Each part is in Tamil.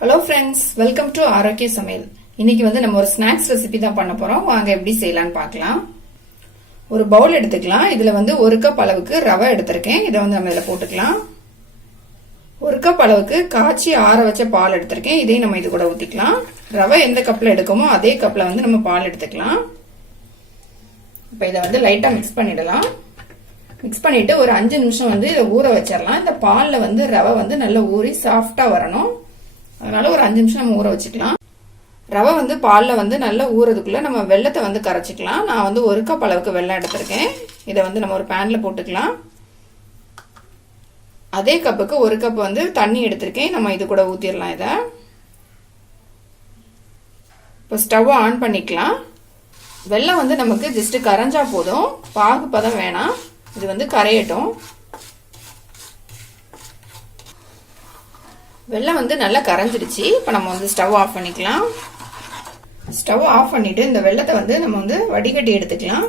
ஹலோ ஃப்ரெண்ட்ஸ், வெல்கம் டு ஆரோக்கிய சமையல். இன்னைக்கு நம்ம ஒரு ஸ்நாக்ஸ் ரெசிபி தான் பண்ண போறோம். வாங்க எப்படி செய்யலாம்னு பார்க்கலாம். ஒரு பவுல் எடுத்துக்கலாம். இதுல 1 கப் அளவுக்கு ரவை எடுத்திருக்கேன். இதை நம்ம இதுல போட்டுக்கலாம். 1 கப் அளவுக்கு காய்ச்சி ஆற வச்ச பால் எடுத்திருக்கேன். இதையும் நம்ம இது கூட ஊத்திக்கலாம். ரவை எந்த கப்ல எடுக்கமோ அதே கப்ல நம்ம பால் எடுத்துக்கலாம். இப்ப இதை லைட்டா மிக்ஸ் பண்ணிடலாம். மிக்ஸ் பண்ணிட்டு ஒரு 5 நிமிஷம் இதை ஊற வச்சிடலாம். இந்த பால்ல ரவை நல்லா ஊறி சாஃப்டா வரணும். அதனால ஒரு 5 நிமிஷம் நம்ம ஊற வச்சுக்கலாம். ரவை பால்ல நல்லா ஊறதுக்குள்ள நம்ம வெல்லத்தை கரைச்சிக்கலாம். நான் 1 கப் அளவுக்கு வெல்லம் எடுத்திருக்கேன். இதை நம்ம ஒரு பேன்ல போட்டுக்கலாம். அதே கப்புக்கு 1 கப் தண்ணி எடுத்திருக்கேன். நம்ம இது கூட ஊத்திடலாம். இதை இப்போ ஸ்டவ் ஆன் பண்ணிக்கலாம். வெல்லம் நமக்கு ஜஸ்ட் கரைஞ்சா போதும், பாகு பதம் வேணாம். இது கரையட்டும். வெல்லம் நல்லா கரைஞ்சிடுச்சு. இப்போ நம்ம ஸ்டவ் ஆஃப் பண்ணிக்கலாம். ஸ்டவ் ஆஃப் பண்ணிட்டு இந்த வெல்லத்தை நம்ம வடிகட்டி எடுத்துக்கலாம்.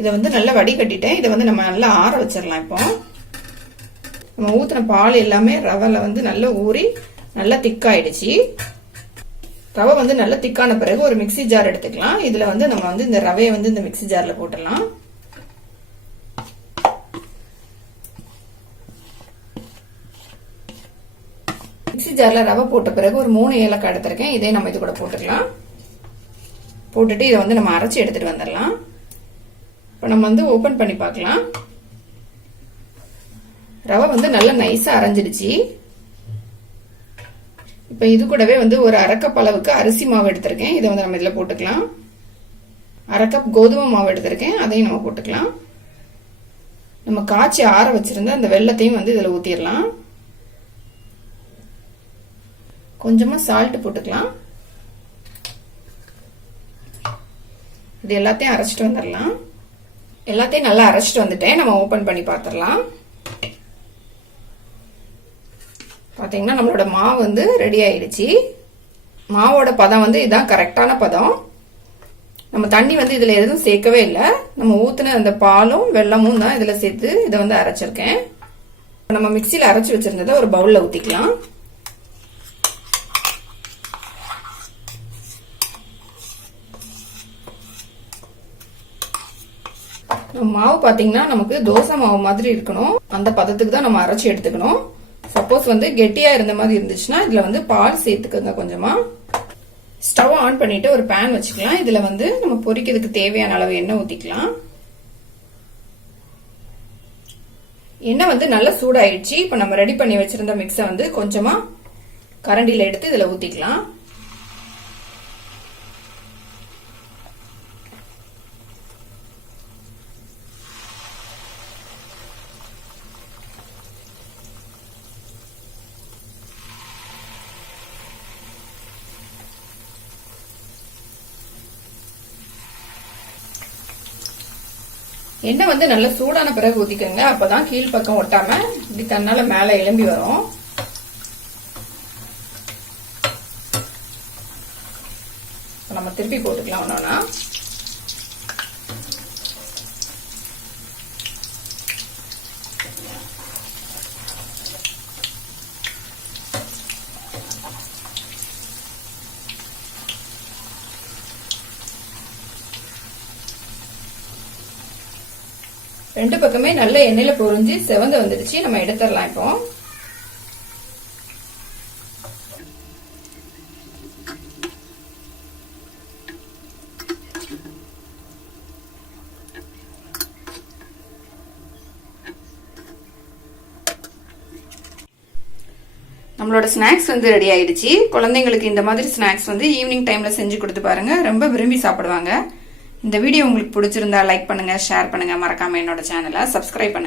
இதை நல்லா வடிகட்டிட்டேன். இதை நம்ம நல்லா ஆற வச்சிடலாம். இப்போ நம்ம ஊத்தின பால் எல்லாமே ரவைல நல்லா ஊறி நல்லா திக்காயிடுச்சு. ரவை நல்லா திக்கான பிறகு ஒரு மிக்சி ஜார் எடுத்துக்கலாம். இதுல நம்ம இந்த ரவையை இந்த மிக்சி ஜார்ல போட்டுடலாம். மிக்சி ஜார்ல ரவை போட்ட பிறகு ஒரு 3 ஏலக்காய் எடுத்திருக்கேன். இதே நம்ம இது கூட போட்டுக்கலாம். போட்டுட்டு இதை நம்ம அரைச்சி எடுத்துட்டு வந்துடலாம். இப்போ நம்ம ஓபன் பண்ணி பார்க்கலாம். ரவை நல்லா நைஸா அரைஞ்சிடுச்சு. இப்போ இது கூடவே ஒரு 1/2 கப் அளவுக்கு அரிசி மாவு எடுத்திருக்கேன். இதை நம்ம இதுல போட்டுக்கலாம். 1/2 கப் கோதுமை மாவு எடுத்திருக்கேன். அதையும் நம்ம போட்டுக்கலாம். நம்ம காய்ச்சி ஆற வச்சிருந்த அந்த வெல்லத்தையும் இதுல ஊத்திடலாம். கொஞ்சமா சால்ட் போட்டுக்கலாம். இது எல்லாத்தையும் அரைச்சிட்டு வந்துடலாம். எல்லாத்தையும் நல்லா அரைச்சிட்டு வந்துட்டேன். நம்ம ஓபன் பண்ணி பார்த்துடலாம். பாத்தீங்கன்னா நம்மளோட மாவு ரெடி ஆயிடுச்சு. மாவோட பதம் இதான் கரெக்டான பதம். நம்ம தண்ணி இதுல எதுவும் சேர்க்கவே இல்லை. நம்ம ஊத்துன அந்த பாலும் வெல்லமும் தான் இதுல சேர்த்து இதை அரைச்சிருக்கேன். நம்ம மிக்சியில அரைச்சு வச்சிருந்ததை ஒரு பவுல்ல ஊத்திக்கலாம். மாவு பாத்தீங்கன்னா நமக்கு தோசை மாவு மாதிரி இருக்கணும். அந்த பதத்துக்கு தான் நம்ம அரைச்சி எடுத்துக்கணும். சப்போஸ் கெட்டியா இருந்த மாதிரி இருந்துச்சுன்னா இதுல பால் சேர்த்துக்கோங்க கொஞ்சமா. ஸ்டவ் ஆன் பண்ணிட்டு ஒரு பேன் வச்சுக்கலாம். இதுல நம்ம பொரிக்கிறதுக்கு தேவையான அளவு எண்ணெய் ஊத்திக்கலாம். எண்ணெய் நல்லா சூடாயிடுச்சு. இப்ப நம்ம ரெடி பண்ணி வச்சிருந்த மிக்ஸை கொஞ்சமா கரண்டில எடுத்து இதுல ஊத்திக்கலாம். எண்ணெய் நல்லா சூடான பிறகு ஊத்திக்கோங்க. அப்பதான் கீழ் பக்கம் ஒட்டாம இப்படி தன்னால மேல எழும்பி வரும். நம்ம திருப்பி போட்டுக்கலாம் ஒன்னொன்னா. ரெண்டு பக்கமே நல்ல எண்ணெயில பொரிஞ்சு செவந்து வந்துடுச்சு. நம்ம எடுத்துடலாம். இப்போ நம்மளோட ஸ்நாக்ஸ் ரெடி ஆயிடுச்சு. குழந்தைங்களுக்கு இந்த மாதிரி ஸ்நாக்ஸ் ஈவினிங் டைம்ல செஞ்சு கொடுத்து பாருங்க. ரொம்ப விரும்பி சாப்பிடுவாங்க. இந்த வீடியோ உங்களுக்கு பிடிச்சிருந்தா லைக் பண்ணுங்க, ஷேர் பண்ணுங்க. மறக்காம என்னோட சேனலை சப்ஸ்கிரைப் பண்ணுங்க.